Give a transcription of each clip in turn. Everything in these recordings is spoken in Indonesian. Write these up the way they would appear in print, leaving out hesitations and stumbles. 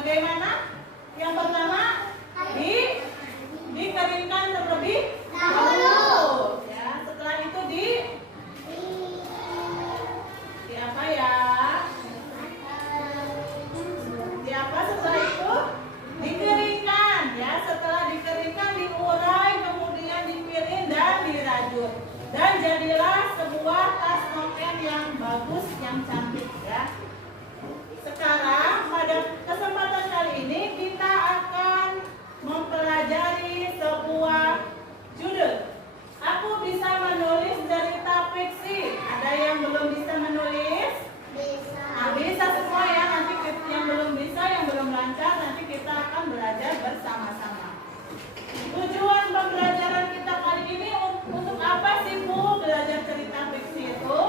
Bagaimana? Yang pertama dikeringkan terlebih dahulu. Ya, setelah itu di apa ya? Di apa setelah itu? Dikeringkan. Ya, setelah dikeringkan diurai, kemudian dipiring dan dirajut. Dan jadilah sebuah tas noken yang bagus, yang cantik ya. Sekarang pada kesempatan kali ini kita akan mempelajari sebuah judul. Aku bisa menulis cerita fiksi. Ada yang belum bisa menulis? Bisa. Nah, bisa semua ya. Nanti yang belum bisa, yang belum lancar, nanti kita akan belajar bersama-sama. Tujuan pembelajaran kita kali ini untuk apa sih Bu belajar cerita fiksi itu?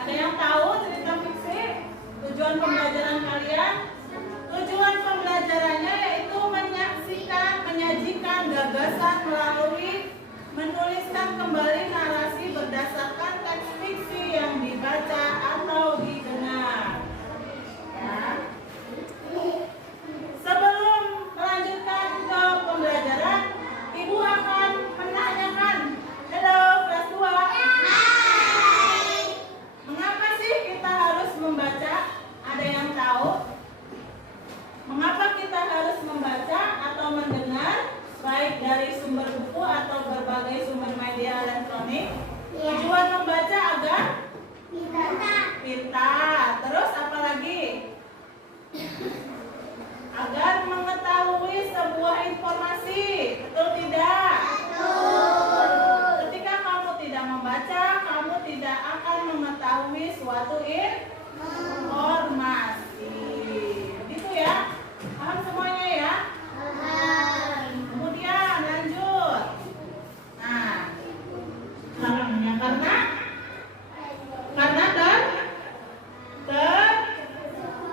Ada yang tahu cerita fiksi? Tujuan pembelajaran kalian? Tujuan pembelajarannya yaitu menyajikan gagasan melalui menuliskan kembali narasi berdasarkan teks fiksi yang dibaca atau didengar. Ya. Sebelum melanjutkan ke pembelajaran, Ibu akan menanyakan, halo kelas 2. Hai. Mengapa sih kita harus membaca? Ada yang tahu? Mengapa kita harus membaca atau mendengar, baik dari sumber buku atau berbagai sumber media elektronik? Tujuan membaca agar pintar. Terus apa lagi? Agar mengetahui sebuah informasi. Betul tidak? Betul. Ketika kamu tidak membaca, kamu tidak akan mengetahui suatu informasi. Gitu ya? Paham semuanya ya? Kemudian lanjut. Nah, caranya karena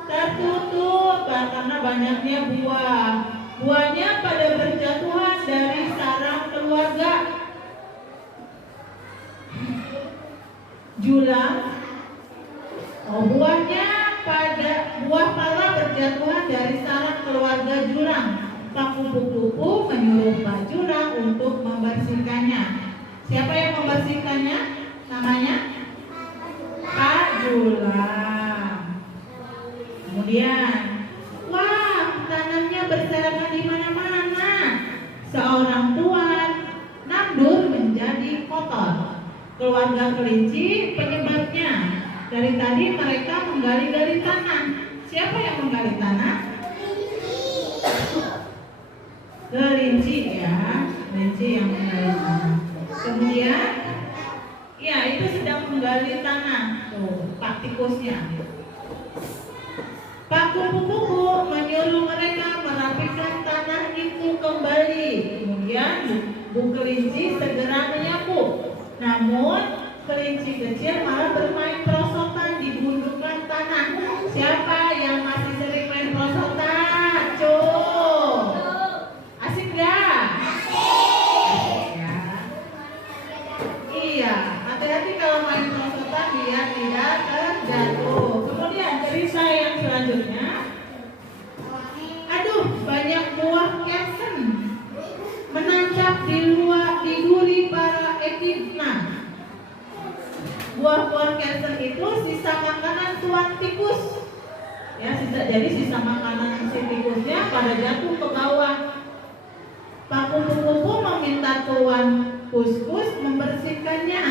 tertutup karena banyaknya buah. Buahnya pada berjatuhan dari sarang keluarga. Julang. Buah pala berjatuhan dari sarang keluarga jurang. Pak Kupu-Kupu menyuruh Pak Jurang untuk membersihkannya. Siapa yang membersihkannya? Namanya Pak Julang. Kemudian, wah, tanahnya berserakan di mana-mana. Seorang tuan nandur menjadi kotor. Keluarga kelinci penyebabnya. Dari tadi mereka menggali-gali tanah. Siapa yang menggali tanah? Kelinci ya, kelinci yang menggali tanah. Kemudian, ya itu sedang menggali tanah. Tuh, Pak tikusnya. Pak Kupu-Kupu menyuruh mereka merapikan tanah itu kembali. Kemudian Bu Kelinci segera menyapu. Namun kelinci kecil malah bermain perosotan di gundukan tanah. Siapa yang masih sering main perosotan? Asik gak? Asik ya. Iya, hati-hati kalau main perosotan biar tidak terjatuh. Kemudian cerita yang selanjutnya. Aduh, banyak buah kersen menancap di duri para ekidna. Buah-buah kersen itu sisa makanan tuan tikus. Ya, jadi sisa makanan si tikusnya pada jatuh ke bawah. Pak Kupu-Kupu meminta tuan Kus-Kus membersihkannya.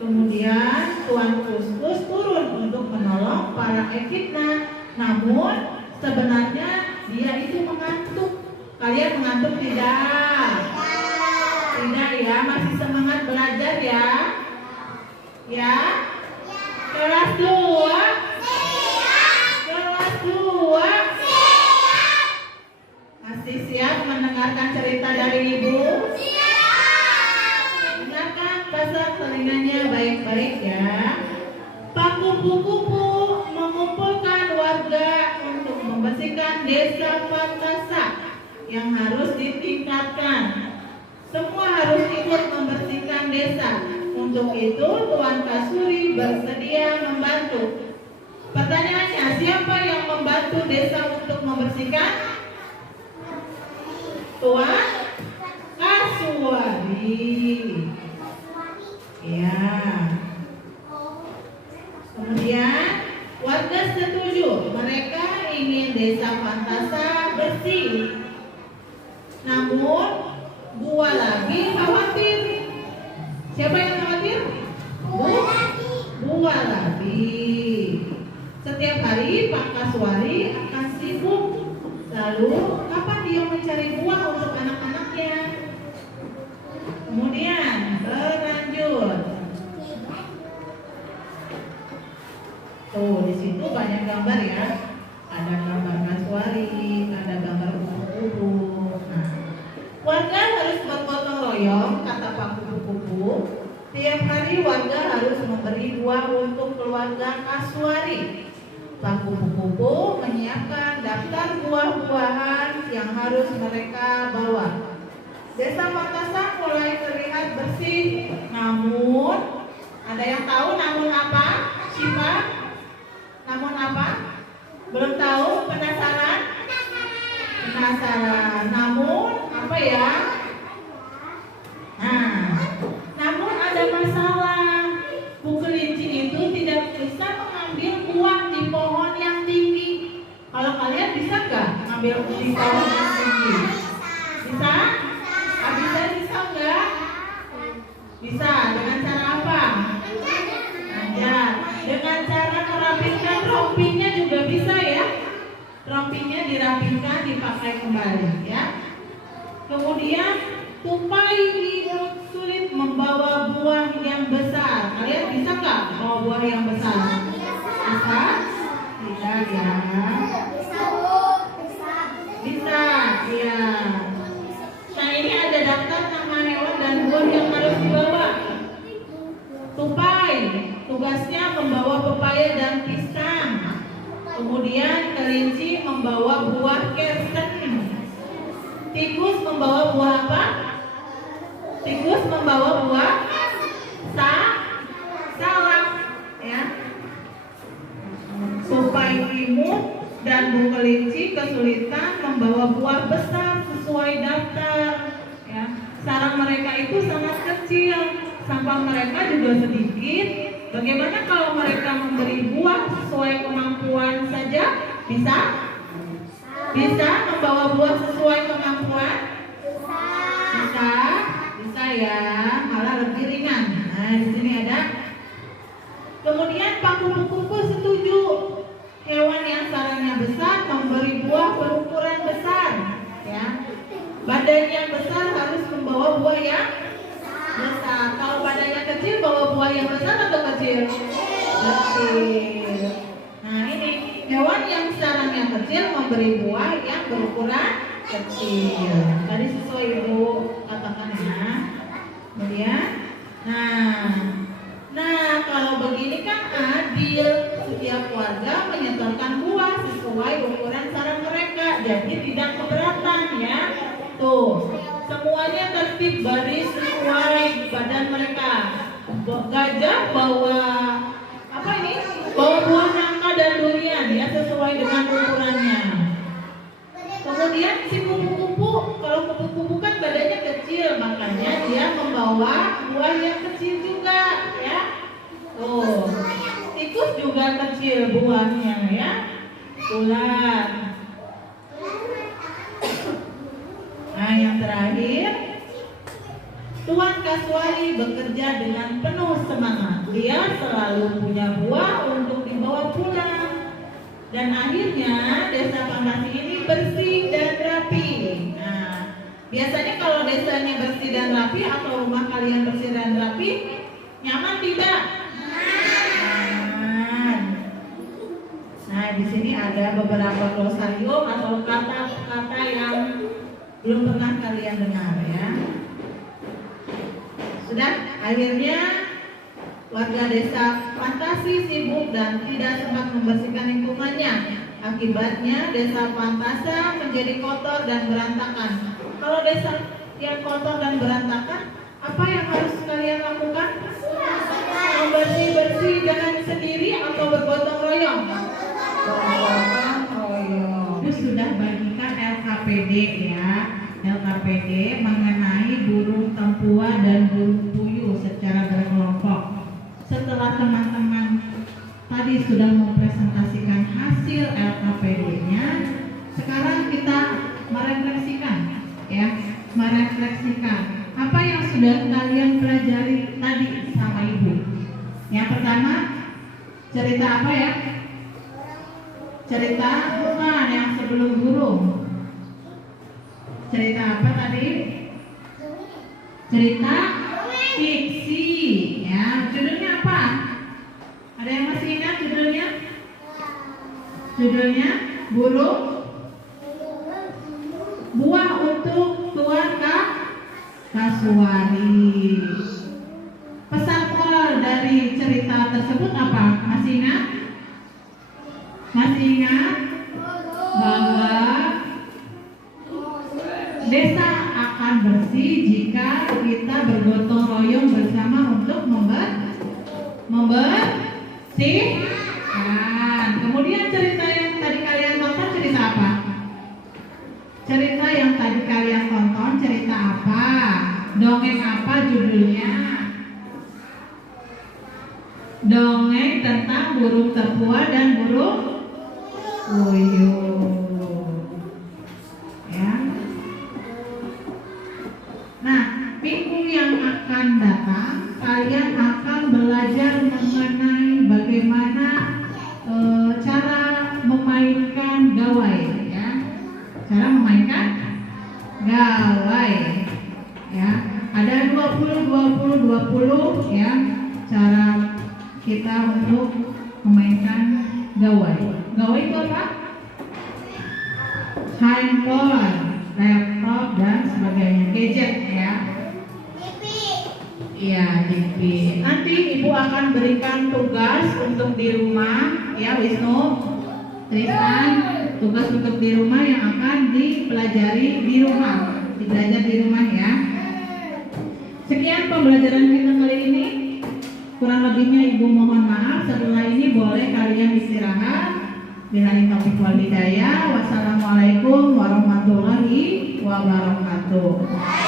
Kemudian tuan Kus-Kus turun untuk menolong para ekidna. Namun sebenarnya dia itu mengantuk. Kalian mengantuk tidak? Tidak ya, masih semangat belajar ya? Ya? Kelas 2? Kelas 2? Masih siap mendengarkan cerita dari Ibu? Dengarkan, pasang telinganya baik-baik ya. Pak Kupu-Kupu mengumpulkan warga untuk membersihkan desa Pantasa yang harus ditingkatkan. Semua harus ikut membersihkan desa. Untuk itu Tuan Kasuri bersedia membantu. Pertanyaannya, siapa yang membantu desa untuk membersihkan? Tuan Kasuari. Ya. Kemudian warga setuju, mereka ingin desa Pantasa bersih. Namun Gua Labi khawatir. Siapa yang khawatir? Gua Labi. Setiap hari Pak Kasuari akan sibuk. Lalu kapan dia mencari buah untuk anak-anaknya? Kemudian berlanjut. Tuh di situ banyak gambar ya. Ada gambar Kasuari, ada gambar kupu-kupu. Nah, warga harus bergotong royong, kata Pak Kupu-kupu. Tiap hari warga harus memberi buah untuk keluarga Kasuari. Pak Kupu-kupu menyiapkan daftar buah-buahan yang harus mereka bawa. Desa Pantasa mulai terlihat bersih. Namun, ada yang tahu namun apa? Siapa? Namun apa? Belum tahu? Penasaran? Penasaran. Namun apa ya? Nah, namun ada masalah. Bu kelinci itu tidak bisa mengambil buah di pohon yang tinggi. Kalau kalian bisa nggak ngambil di pohon yang tinggi? Bisa? Bisa nggak? Bisa. Dengan cara apa? Manjat. Dengan cara merapikan rompinya juga bisa ya. Rompinya dirapikan, dipakai kembali ya. Kemudian tupai sulit membawa buah yang besar. Kalian bisa nggak bawa buah yang besar? Bisa? Tidak ya. Bisa, ya. Nah ini ada daftar nama hewan dan buah yang harus dibawa. Tupai, tugasnya membawa pepaya dan pisang. Kemudian kelinci membawa buah kersen. Tikus membawa buah apa? Tikus membawa buah salak, ya. Tupai imut dan bu kelinci kesulitan membawa buah besar sesuai daftar. Ya. Sarang mereka itu sangat kecil, sampah mereka juga sedikit. Bagaimana kalau mereka memberi buah sesuai kemampuan saja? Bisa? Bisa membawa buah sesuai kemampuan? Bisa? Bisa ya, malah lebih ringan. Nah, di sini ada. Kemudian Pak Kupu-kupu setuju. Hewan yang sarangnya besar memberi buah berukuran besar, ya. Badannya besar harus membawa buah yang besar. Kalau badannya kecil bawa buah yang besar atau kecil? Kecil. Nah ini hewan yang sarangnya kecil memberi buah yang berukuran kecil. Tadi sesuai ibu katakan ya. Kemudian, nah kalau begini kan adil. Setiap warga menyetorkan buah sesuai ukuran sarang mereka, jadi tidak keberatan ya. Tuh, semuanya tertib baris sesuai badan mereka. Gajah bawa apa ini? Bawa buah nangka dan durian ya, sesuai dengan ukurannya. Kemudian si kupu-kupu, kalau kupu-kupu kan badannya kecil, makanya dia membawa buah yang kecil juga ya. Tuh, tikus juga kecil buahnya ya. Ular. Nah yang terakhir, Tuan Kasuari bekerja dengan penuh semangat. Dia selalu punya buah untuk dibawa pulang. Dan akhirnya desa Pantasi ini bersih dan rapi. Nah, biasanya kalau desanya bersih dan rapi atau rumah kalian bersih dan rapi, nyaman tidak? Nyaman. Nah, di sini ada beberapa glosarium atau kata-kata yang belum pernah kalian dengar ya. Sudah, akhirnya warga desa Pantasi sibuk dan tidak sempat membersihkan lingkungannya. Akibatnya desa Pantasa menjadi kotor dan berantakan. Kalau desa yang kotor dan berantakan, apa yang harus kalian lakukan? bersih-bersih dengan sendiri atau bergotong royong? Bergotong royong. Itu sudah bagikan LKPD ya. LKPD mengenai burung tempua dan burung puyuh secara berkelompok. Setelah teman-teman tadi sudah mempresentasikan hasil LKPD-nya, sekarang kita merefleksikan ya, merefleksikan apa yang sudah kalian pelajari tadi sama Ibu. Yang pertama, cerita apa ya? Cerita bukan yang sebelum burung. Cerita apa tadi? Cerita fiksi ya. Judulnya apa? Ada yang masih ingat judulnya? Judulnya burung buah untuk Tuan Kasuari. Pesan moral dari cerita tersebut apa? Masih ingat? Masih ingat bahwa desa akan bersih jika kita bergotong royong bersama untuk membersihkan. Kemudian cerita yang tadi kalian tonton cerita apa? Cerita yang tadi kalian tonton cerita apa? Dongeng apa judulnya? Dongeng tentang burung tempua dan burung puyuh. Ya. Nah, minggu yang akan datang kalian akan belajar mengenai bagaimana cara memainkan gawai ya. Cara memainkan gawai ya. Ada 20 ya cara kita untuk memainkan gawai. Gawai itu apa? Handphone, laptop dan sebagainya, gadget ya. Iya, TV. Nanti Ibu akan berikan tugas untuk di rumah ya, Wisnu, Tristan, tugas untuk di rumah yang akan dipelajari di rumah, dibelajar di rumah ya. Sekian pembelajaran kita kali ini. Kurang lebihnya Ibu mohon maaf. Setelah ini boleh kalian istirahat. Billahi taufiq wal hidayah. Wassalamualaikum warahmatullahi wabarakatuh.